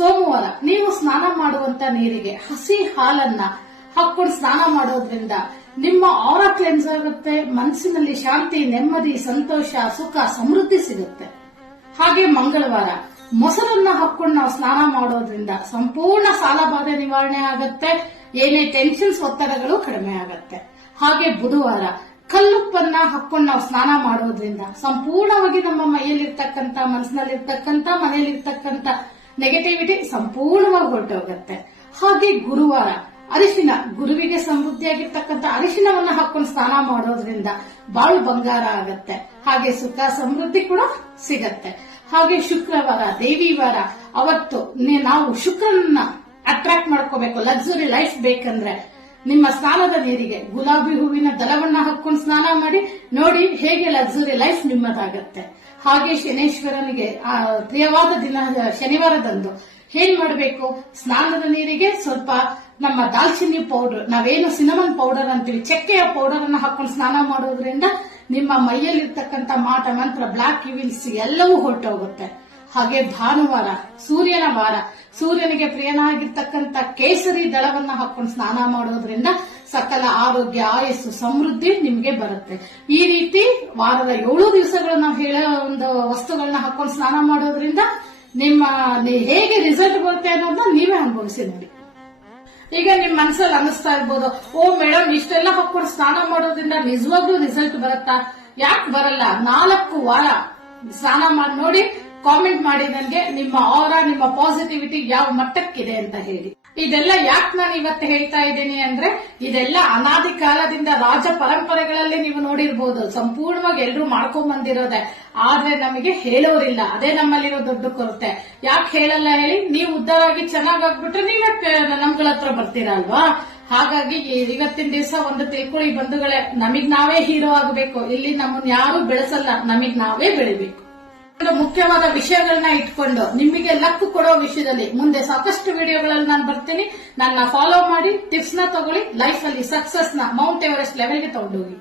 ಸೋಮವಾರ ನೀವು ಸ್ನಾನ ಮಾಡುವಂತ ನೀರಿಗೆ ಹಸಿ ಹಾಲನ್ನ ಹಾಕೊಂಡು ಸ್ನಾನ ಮಾಡೋದ್ರಿಂದ ನಿಮ್ಮ ಆರಾ ಕ್ಲೆನ್ಸ್ ಆಗುತ್ತೆ, ಮನಸ್ಸಿನಲ್ಲಿ ಶಾಂತಿ, ನೆಮ್ಮದಿ, ಸಂತೋಷ, ಸುಖ, ಸಮೃದ್ಧಿ ಸಿಗುತ್ತೆ. ಹಾಗೆ ಮಂಗಳವಾರ ಮೊಸರನ್ನ ಹಾಕೊಂಡು ನಾವು ಸ್ನಾನ ಮಾಡೋದ್ರಿಂದ ಸಂಪೂರ್ಣ ಸಾಲಬಾಧೆ ನಿವಾರಣೆ ಆಗತ್ತೆ, ಏನೇ ಟೆನ್ಷನ್ಸ್ ಒತ್ತಡಗಳು ಕಡಿಮೆ ಆಗತ್ತೆ. ಹಾಗೆ ಬುಧವಾರ ಕಲ್ಲುಪ್ಪನ್ನ ಹಾಕೊಂಡು ನಾವು ಸ್ನಾನ ಮಾಡೋದ್ರಿಂದ ಸಂಪೂರ್ಣವಾಗಿ ನಮ್ಮ ಮೈಯಲ್ಲಿರ್ತಕ್ಕಂಥ, ಮನಸ್ಸಿನಲ್ಲಿರ್ತಕ್ಕಂಥ, ಮನೆಯಲ್ಲಿರ್ತಕ್ಕಂಥ ನೆಗೆಟಿವಿಟಿ ಸಂಪೂರ್ಣವಾಗಿ ಹೊರಟೋಗತ್ತೆ. ಹಾಗೆ ಗುರುವಾರ ಅರಿಶಿನ, ಗುರುವಿಗೆ ಸಮೃದ್ಧಿಯಾಗಿರ್ತಕ್ಕಂಥ ಅರಿಶಿನವನ್ನ ಹಾಕೊಂಡು ಸ್ನಾನ ಮಾಡೋದ್ರಿಂದ ಬಾಳು ಬಂಗಾರ ಆಗತ್ತೆ, ಹಾಗೆ ಸುಖ ಸಮೃದ್ಧಿ ಕೂಡ ಸಿಗತ್ತೆ. ಹಾಗೆ ಶುಕ್ರವಾರ ದೇವಿವಾರ, ಅವತ್ತು ನಾವು ಶುಕ್ರನನ್ನ ಅಟ್ರಾಕ್ಟ್ ಮಾಡ್ಕೋಬೇಕು, ಲಕ್ಸುರಿ ಲೈಫ್ ಬೇಕಂದ್ರೆ ನಿಮ್ಮ ಸ್ನಾನದ ನೀರಿಗೆ ಗುಲಾಬಿ ಹೂವಿನ ದಳವನ್ನ ಹಾಕೊಂಡು ಸ್ನಾನ ಮಾಡಿ ನೋಡಿ ಹೇಗೆ ಲಕ್ಸುರಿ ಲೈಫ್ ನಿಮ್ಮದಾಗತ್ತೆ. ಹಾಗೆ ಶನೇಶ್ವರನಿಗೆ ಪ್ರಿಯವಾದ ದಿನ ಶನಿವಾರದಂದು ಏನ್ ಮಾಡಬೇಕು, ಸ್ನಾನದ ನೀರಿಗೆ ಸ್ವಲ್ಪ ನಮ್ಮ ದಾಲ್ಚಿನ್ನಿ ಪೌಡರ್, ನಾವೇನು ಸಿನಮನ್ ಪೌಡರ್ ಅಂತೀವಿ, ಚಕ್ಕೆಯ ಪೌಡರ್ ಅನ್ನ ಹಾಕೊಂಡು ಸ್ನಾನ ಮಾಡೋದ್ರಿಂದ ನಿಮ್ಮ ಮೈಯಲ್ಲಿರ್ತಕ್ಕಂಥ ಮಾಟ ಮಂತ್ರ, ಬ್ಲಾಕ್ ಇವಿಲ್ಸ್ ಎಲ್ಲವೂ ಹೊರಟೋಗುತ್ತೆ. ಹಾಗೆ ಭಾನುವಾರ ಸೂರ್ಯನ ವಾರ, ಸೂರ್ಯನಿಗೆ ಪ್ರಿಯನಾಗಿರ್ತಕ್ಕಂಥ ಕೇಸರಿ ದಳವನ್ನ ಹಾಕೊಂಡು ಸ್ನಾನ ಮಾಡೋದ್ರಿಂದ ಸಕಲ ಆರೋಗ್ಯ, ಆಯಸ್ಸು, ಸಮೃದ್ಧಿ ನಿಮ್ಗೆ ಬರುತ್ತೆ. ಈ ರೀತಿ ವಾರದ 7 ದಿವಸಗಳು ನಾವು ಹೇಳೋ ಒಂದು ವಸ್ತುಗಳನ್ನ ಹಾಕೊಂಡು ಸ್ನಾನ ಮಾಡೋದ್ರಿಂದ ನಿಮ್ಮ ಹೇಗೆ ರಿಸಲ್ಟ್ ಬರುತ್ತೆ ಅನ್ನೋದನ್ನ ನೀವೇ ಅನುಭವಿಸಿ ನೋಡಿ. ಈಗ ನಿಮ್ ಮನಸ್ಸಲ್ಲಿ ಅನಿಸ್ತಾ ಇರ್ಬೋದು, ಓ ಮೇಡಮ್ ಇಷ್ಟೆಲ್ಲ ಹಾಕೊಂಡು ಸ್ನಾನ ಮಾಡೋದ್ರಿಂದ ನಿಜವಾಗ್ಲೂ ರಿಸಲ್ಟ್ ಬರುತ್ತಾ? ಯಾಕೆ ಬರಲ್ಲ? 4 ವಾರ ಸ್ನಾನ ಮಾಡಿ ನೋಡಿ, ಕಾಮೆಂಟ್ ಮಾಡಿ ನನಗೆ ನಿಮ್ಮ ಆರಾ, ನಿಮ್ಮ ಪಾಸಿಟಿವಿಟಿ ಯಾವ ಮಟ್ಟಕ್ಕಿದೆ ಅಂತ ಹೇಳಿ. ಇದೆಲ್ಲ ಯಾಕೆ ನಾನು ಇವತ್ತು ಹೇಳ್ತಾ ಇದ್ದೀನಿ ಅಂದ್ರೆ, ಇದೆಲ್ಲ ಅನಾದಿ ಕಾಲದಿಂದ ರಾಜ ಪರಂಪರೆಗಳಲ್ಲಿ ನೀವು ನೋಡಿರ್ಬೋದು, ಸಂಪೂರ್ಣವಾಗಿ ಎಲ್ಲರೂ ಮಾಡ್ಕೊಂಡ್ ಬಂದಿರೋದೆ. ಆದ್ರೆ ನಮಗೆ ಹೇಳೋರಿಲ್ಲ, ಅದೇ ನಮ್ಮಲ್ಲಿರೋ ದೊಡ್ಡ ಕೊರತೆ. ಯಾಕೆ ಹೇಳಲ್ಲ ಹೇಳಿ? ನೀವು ಉದ್ಧಾರ ಆಗಿ ಚೆನ್ನಾಗಾಗ್ಬಿಟ್ರೆ ನೀವೇ ನಮ್ಗಳ ಹತ್ರ ಬರ್ತೀರಾ ಅಲ್ವಾ? ಹಾಗಾಗಿ ಇವತ್ತಿನ ದಿವಸ ಒಂದು ತಿಳ್ಕೊಳ್ಳಿ ಬಂಧುಗಳೇ, ನಮಗ್ ನಾವೇ ಹೀರೋ ಆಗಬೇಕು. ಇಲ್ಲಿ ನಮ್ಮನ್ನ ಯಾರು ಬೆಳೆಸಲ್ಲ, ನಮಗ್ ನಾವೇ ಬೆಳಿಬೇಕು. ಮುಖ್ಯವಾದ ವಿಷಯಗಳನ್ನ ಇಟ್ಕೊಂಡು ನಿಮಗೆ ಲಕ್ ಕೊಡೋ ವಿಷಯದಲ್ಲಿ ಮುಂದೆ ಸಾಕಷ್ಟು ವಿಡಿಯೋಗಳಲ್ಲಿ ನಾನು ಬರ್ತೀನಿ. ನನ್ನ ಫಾಲೋ ಮಾಡಿ, ಟಿಪ್ಸ್ ನ ತಗೊಳ್ಳಿ, ಲೈಫ್ ಅಲ್ಲಿ ಸಕ್ಸಸ್ ನ ಮೌಂಟ್ ಎವರೆಸ್ಟ್ ಲೆವೆಲ್ಗೆ ತಗೊಂಡೋಗಿ.